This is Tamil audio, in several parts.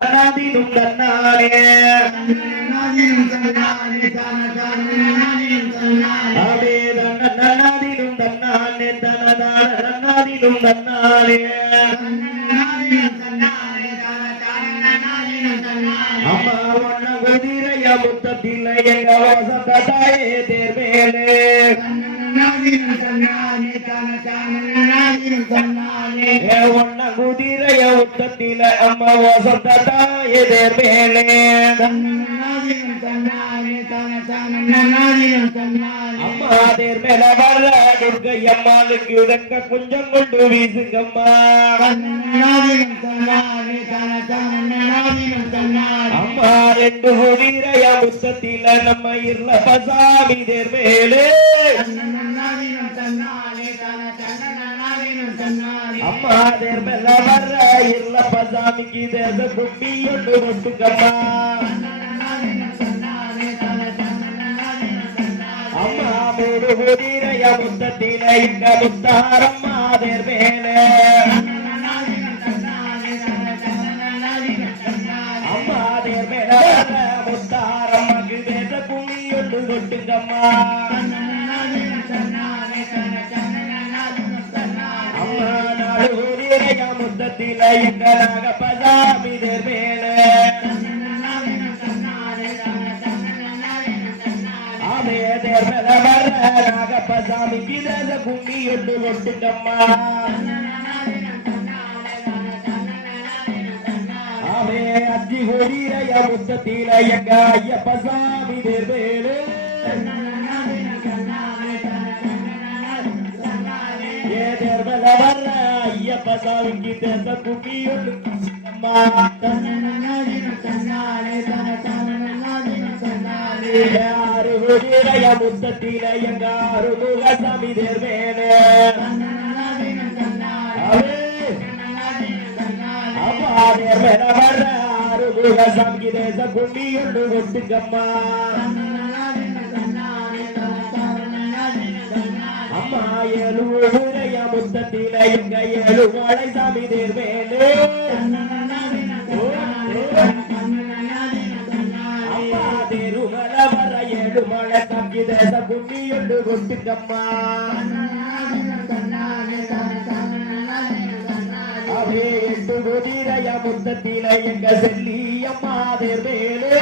நாதினும் தன்னானே அவேதன் நன்னாதினும் தன்னானே தனதான நன்னாதினும் தன்னானே அம்மா ஒன்ன குதிரைய முத்தத்தில் எங்க வசந்தாயே தேர்வேலே ஒன்ன குதிரைய முத்தத்தில் அம்மா வசந்தாயே தேர்வேலே அம்மா தேர்மேல வர துர்கை அம்மாளுக்கு உதக்க கொஞ்சம் கொண்டு வீசுங்கம்மா அம்மா ரெண்டு குதிரைய முத்தத்தில நம்ம இருள பசாமி தேர்மேலே அம்மா தேர்மேல வர இருள பசாமிக்கு தேச குப்பி ஒன்று கொட்டுக்கம்மா அம்மா மூடு குதிரைய முத்தத்தில இங்க முத்தாரம்மா தேர்மேலே அம்மா தேர்மேல முத்தாரம்மாக்கு தேச கும்மி ஒன்று கொட்டுங்கம்மா அம்மா நாடு குதிரைய முத்தத்தில இங்க நாகப்பசாமி தேர்மேலே நாகப்பசாமிக்கு தேச கும்மி ஒன்று கொட்டுங்கம்மா ஆமே அஞ்சி கொடிரைய முத்தத்தில எங்க ஐயப்பசாமி தேர்வேலு ஏ தேர்வல வர்ற ஐயப்பசாமிக்கு தேச கும்மி ஒன்று கொட்டுங்கம்மா யாரு குதிரைய முத்தத்தில எங்காரு முகசாமி தேர்வேலே அப்பா தேர்வேல வர்ற ஆறு முகசாமிக்கு தேச கும்மி ஒன்று கொட்டுங்கம்மா அம்மா ஏழு குதிரைய முத்தத்தில எங்க ஏழு வாழை சாமி தேர்வேலே மழை தம்பி தேச கும்மி ஒன்று கொட்டுங்கம்மா அவே எட்டு குதிரைய முத்தத்தில எங்க செல்லியம்மா தேர்வேலே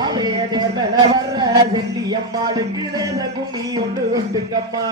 அவே தேர்தல வர்ற செல்லியம்மாளுக்கு தேச கும்மி ஒன்று கொட்டுங்கம்மா